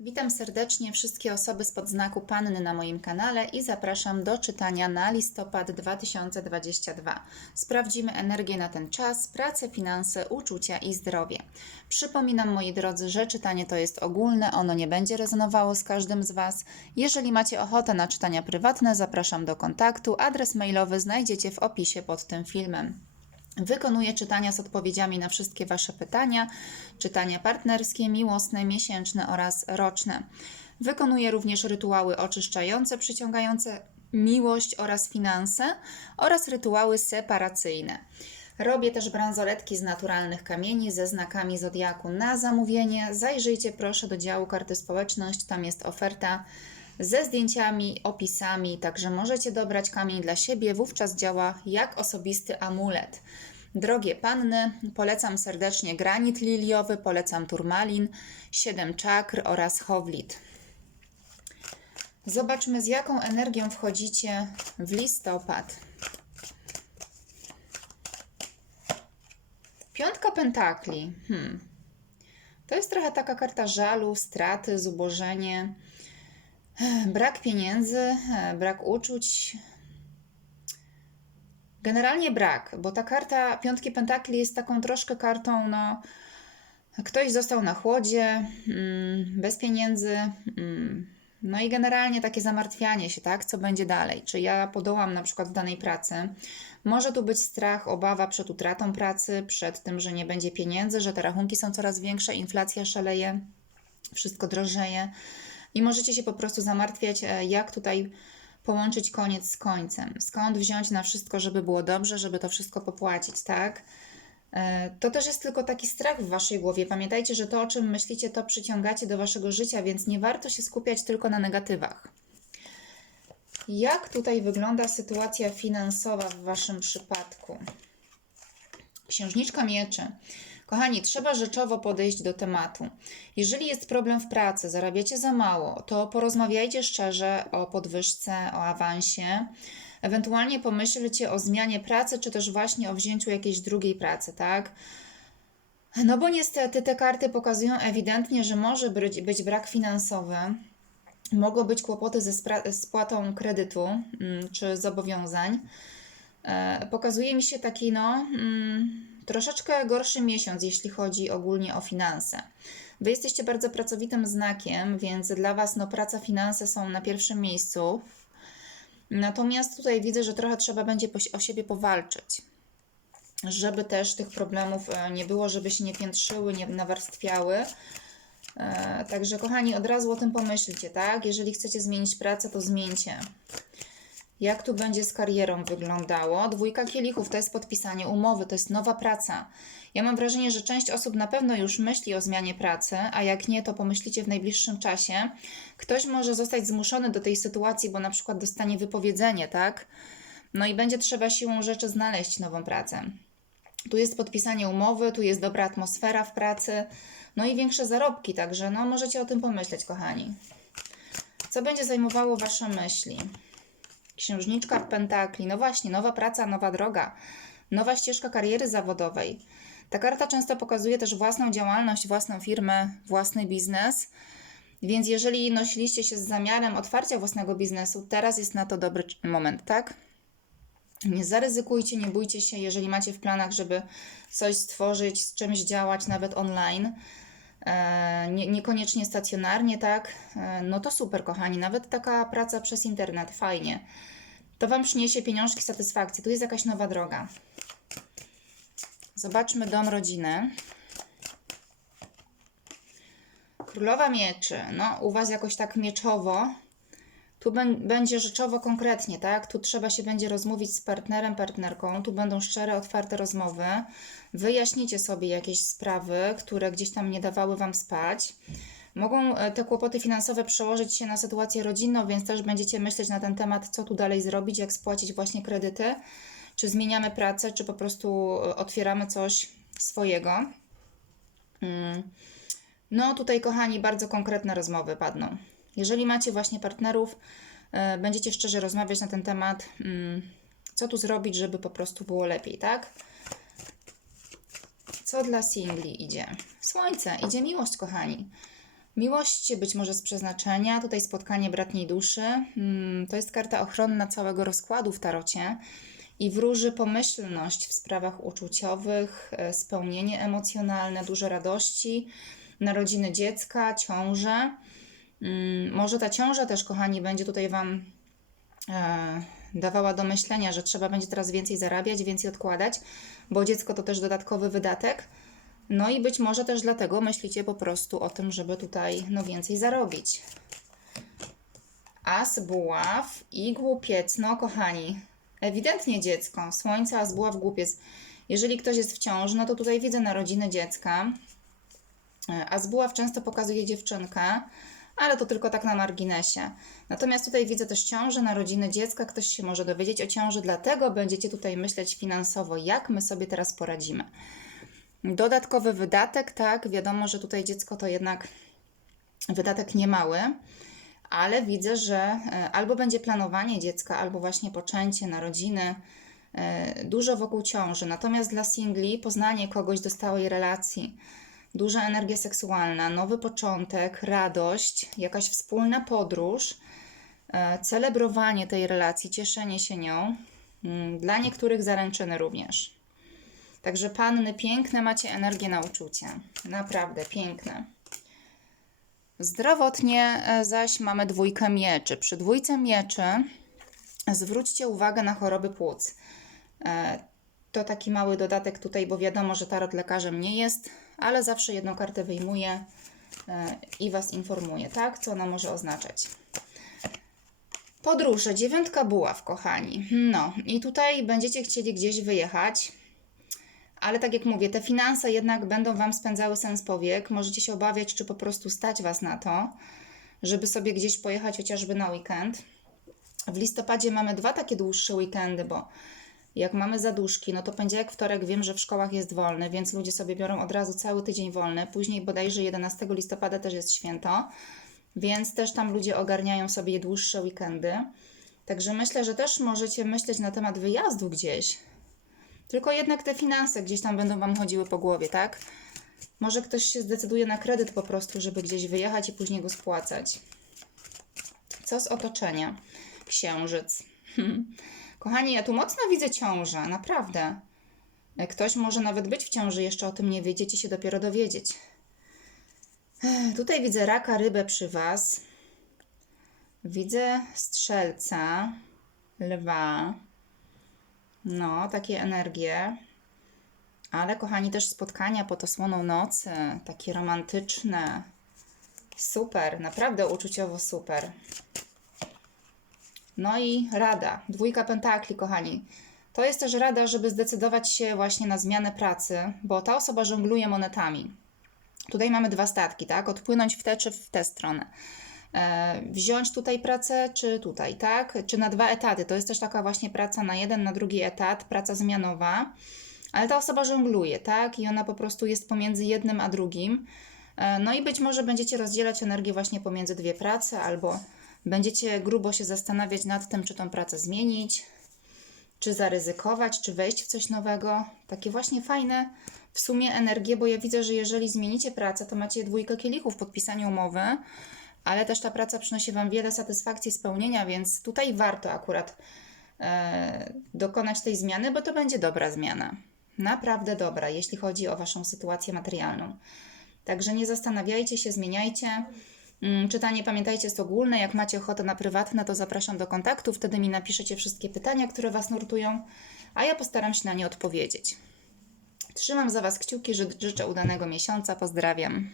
Witam serdecznie wszystkie osoby spod znaku Panny na moim kanale i zapraszam do czytania na listopad 2022. Sprawdzimy energię na ten czas, pracę, finanse, uczucia i zdrowie. Przypominam moi drodzy, że czytanie to jest ogólne, ono nie będzie rezonowało z każdym z Was. Jeżeli macie ochotę na czytania prywatne, zapraszam do kontaktu. Adres mailowy znajdziecie w opisie pod tym filmem. Wykonuję czytania z odpowiedziami na wszystkie Wasze pytania, czytania partnerskie, miłosne, miesięczne oraz roczne. Wykonuję również rytuały oczyszczające, przyciągające miłość oraz finanse oraz rytuały separacyjne. Robię też bransoletki z naturalnych kamieni ze znakami zodiaku na zamówienie. Zajrzyjcie proszę do działu karty społeczność, tam jest oferta ze zdjęciami, opisami, także możecie dobrać kamień dla siebie, wówczas działa jak osobisty amulet. Drogie panny, polecam serdecznie granit liliowy, polecam turmalin, 7 czakr oraz howlit. Zobaczmy z jaką energią wchodzicie w listopad. Piątka pentakli. Hmm. To jest trochę taka karta żalu, straty, zubożenie, brak pieniędzy, brak uczuć. Generalnie brak, bo ta karta piątki pentakli jest taką troszkę kartą, no, ktoś został na chłodzie, mm, bez pieniędzy, mm, no i generalnie takie zamartwianie się, tak, co będzie dalej, czy ja podołam na przykład w danej pracy. Może tu być strach, obawa przed utratą pracy, przed tym, że nie będzie pieniędzy, że te rachunki są coraz większe, inflacja szaleje, wszystko drożeje i możecie się po prostu zamartwiać, e, jak tutaj połączyć koniec z końcem. Skąd wziąć na wszystko, żeby było dobrze, żeby to wszystko popłacić, tak? E, To też jest tylko taki strach w waszej głowie. Pamiętajcie, że to, o czym myślicie, to przyciągacie do waszego życia, więc nie warto się skupiać tylko na negatywach. Jak tutaj wygląda sytuacja finansowa w waszym przypadku? Księżniczka mieczy. Kochani, trzeba rzeczowo podejść do tematu. Jeżeli jest problem w pracy, zarabiacie za mało, to porozmawiajcie szczerze o podwyżce, o awansie. Ewentualnie pomyślcie o zmianie pracy, czy też właśnie o wzięciu jakiejś drugiej pracy, tak? No bo niestety te karty pokazują ewidentnie, że może być, być brak finansowy, mogą być kłopoty ze spłatą kredytu mm, czy zobowiązań. E, Pokazuje mi się taki, no, mm, troszeczkę gorszy miesiąc, jeśli chodzi ogólnie o finanse. Wy jesteście bardzo pracowitym znakiem, więc dla Was no, praca, finanse są na pierwszym miejscu. Natomiast tutaj widzę, że trochę trzeba będzie o siebie powalczyć, żeby też tych problemów e, nie było, żeby się nie piętrzyły, nie nawarstwiały. E, Także, kochani, od razu o tym pomyślcie, tak? Jeżeli chcecie zmienić pracę, to zmieńcie. Jak tu będzie z karierą wyglądało? Dwójka kielichów to jest podpisanie umowy, to jest nowa praca. Ja mam wrażenie, że część osób na pewno już myśli o zmianie pracy, a jak nie, to pomyślicie w najbliższym czasie. Ktoś może zostać zmuszony do tej sytuacji, bo na przykład dostanie wypowiedzenie, tak? No i będzie trzeba siłą rzeczy znaleźć nową pracę. Tu jest podpisanie umowy, tu jest dobra atmosfera w pracy, no i większe zarobki, także no możecie o tym pomyśleć, kochani. Co będzie zajmowało Wasze myśli? Księżniczka w pentakli. No właśnie, nowa praca, nowa droga, nowa ścieżka kariery zawodowej. Ta karta często pokazuje też własną działalność, własną firmę, własny biznes. Więc jeżeli nosiliście się z zamiarem otwarcia własnego biznesu, teraz jest na to dobry moment, tak? Nie zaryzykujcie, nie bójcie się, jeżeli macie w planach, żeby coś stworzyć, z czymś działać, nawet online, nie, niekoniecznie stacjonarnie, tak? E, no to super, kochani, nawet taka praca przez internet, fajnie. To Wam przyniesie pieniążki, satysfakcję. Tu jest jakaś nowa droga. Zobaczmy dom rodziny. Królowa mieczy. No, u Was jakoś tak mieczowo. Tu bę- będzie rzeczowo konkretnie, tak? Tu trzeba się będzie rozmówić z partnerem, partnerką. Tu będą szczere, otwarte rozmowy. Wyjaśnicie sobie jakieś sprawy, które gdzieś tam nie dawały Wam spać. Mogą e, te kłopoty finansowe przełożyć się na sytuację rodzinną, więc też będziecie myśleć na ten temat, co tu dalej zrobić, jak spłacić właśnie kredyty. Czy zmieniamy pracę, czy po prostu e, otwieramy coś swojego. Mm. No, tutaj, kochani, bardzo konkretne rozmowy padną. Jeżeli macie właśnie partnerów, e, będziecie szczerze rozmawiać na ten temat, mm, co tu zrobić, żeby po prostu było lepiej, tak? Co dla singli idzie? Słońce, idzie miłość, kochani. Miłość być może z przeznaczenia, tutaj spotkanie bratniej duszy. Mm, To jest karta ochronna całego rozkładu w tarocie i wróży pomyślność w sprawach uczuciowych, e, spełnienie emocjonalne, dużo radości, narodziny dziecka, ciąże. Mm, Może ta ciąża też, kochani, będzie tutaj Wam e, dawała do myślenia, że trzeba będzie teraz więcej zarabiać, więcej odkładać, bo dziecko to też dodatkowy wydatek. No i być może też dlatego myślicie po prostu o tym, żeby tutaj no więcej zarobić. As buław i głupiec. No kochani, ewidentnie dziecko. Słońce, as buław, głupiec. Jeżeli ktoś jest w ciąży, no to tutaj widzę narodziny dziecka. E, As buław często pokazuje dziewczynkę, ale to tylko tak na marginesie. Natomiast tutaj widzę też ciążę, narodziny dziecka. Ktoś się może dowiedzieć o ciąży, dlatego będziecie tutaj myśleć finansowo, jak my sobie teraz poradzimy. Dodatkowy wydatek, tak, wiadomo, że tutaj dziecko to jednak wydatek niemały, ale widzę, że e, albo będzie planowanie dziecka, albo właśnie poczęcie, narodziny, e, dużo wokół ciąży. Natomiast dla singli poznanie kogoś do stałej relacji, duża energia seksualna, nowy początek, radość, jakaś wspólna podróż, e, celebrowanie tej relacji, cieszenie się nią, mm, dla niektórych zaręczyny również. Także panny piękne, macie energię na uczucie. Naprawdę piękne. Zdrowotnie e, zaś mamy dwójkę mieczy. Przy dwójce mieczy zwróćcie uwagę na choroby płuc. E, To taki mały dodatek tutaj, bo wiadomo, że tarot lekarzem nie jest, ale zawsze jedną kartę wyjmuję e, i Was informuję, tak? Co ona może oznaczać. Podróże, dziewiątka buław, kochani. No i tutaj będziecie chcieli gdzieś wyjechać. Ale tak jak mówię, te finanse jednak będą Wam spędzały sens powiek. Możecie się obawiać, czy po prostu stać Was na to, żeby sobie gdzieś pojechać chociażby na weekend. W listopadzie mamy dwa takie dłuższe weekendy, bo jak mamy zaduszki, no to poniedziałek, wtorek wiem, że w szkołach jest wolny, więc ludzie sobie biorą od razu cały tydzień wolny. Później bodajże 11 listopada też jest święto, więc też tam ludzie ogarniają sobie dłuższe weekendy. Także myślę, że też możecie myśleć na temat wyjazdu gdzieś. Tylko jednak te finanse gdzieś tam będą Wam chodziły po głowie, tak? Może ktoś się zdecyduje na kredyt po prostu, żeby gdzieś wyjechać i później go spłacać. Co z otoczenia? Księżyc. Kochani, ja tu mocno widzę ciążę, naprawdę. Ktoś może nawet być w ciąży, jeszcze o tym nie wiedzieć i się dopiero dowiedzieć. Tutaj widzę raka, rybę przy Was. Widzę strzelca, lwa. No, takie energie. Ale kochani, też spotkania pod osłoną nocy, takie romantyczne. Super, naprawdę uczuciowo super. No i rada, dwójka pentakli, kochani. To jest też rada, żeby zdecydować się właśnie na zmianę pracy, bo ta osoba żongluje monetami. Tutaj mamy dwa statki, tak? Odpłynąć w tę czy w tę stronę. E, wziąć tutaj pracę, czy tutaj, tak? Czy na dwa etaty. To jest też taka właśnie praca na jeden, na drugi etat, praca zmianowa. Ale ta osoba żongluje, tak? I ona po prostu jest pomiędzy jednym a drugim. E, No i być może będziecie rozdzielać energię właśnie pomiędzy dwie prace, albo będziecie grubo się zastanawiać nad tym, czy tą pracę zmienić, czy zaryzykować, czy wejść w coś nowego. Takie właśnie fajne w sumie energie, bo ja widzę, że jeżeli zmienicie pracę, to macie dwójkę kielichów w podpisaniu umowy, ale też ta praca przynosi Wam wiele satysfakcji, spełnienia, więc tutaj warto akurat e, dokonać tej zmiany, bo to będzie dobra zmiana. Naprawdę dobra, jeśli chodzi o Waszą sytuację materialną. Także nie zastanawiajcie się, zmieniajcie. Mm, Czytanie, pamiętajcie, jest ogólne. Jak macie ochotę na prywatne, to zapraszam do kontaktu. Wtedy mi napiszecie wszystkie pytania, które Was nurtują, a ja postaram się na nie odpowiedzieć. Trzymam za Was kciuki, ży- życzę udanego miesiąca. Pozdrawiam.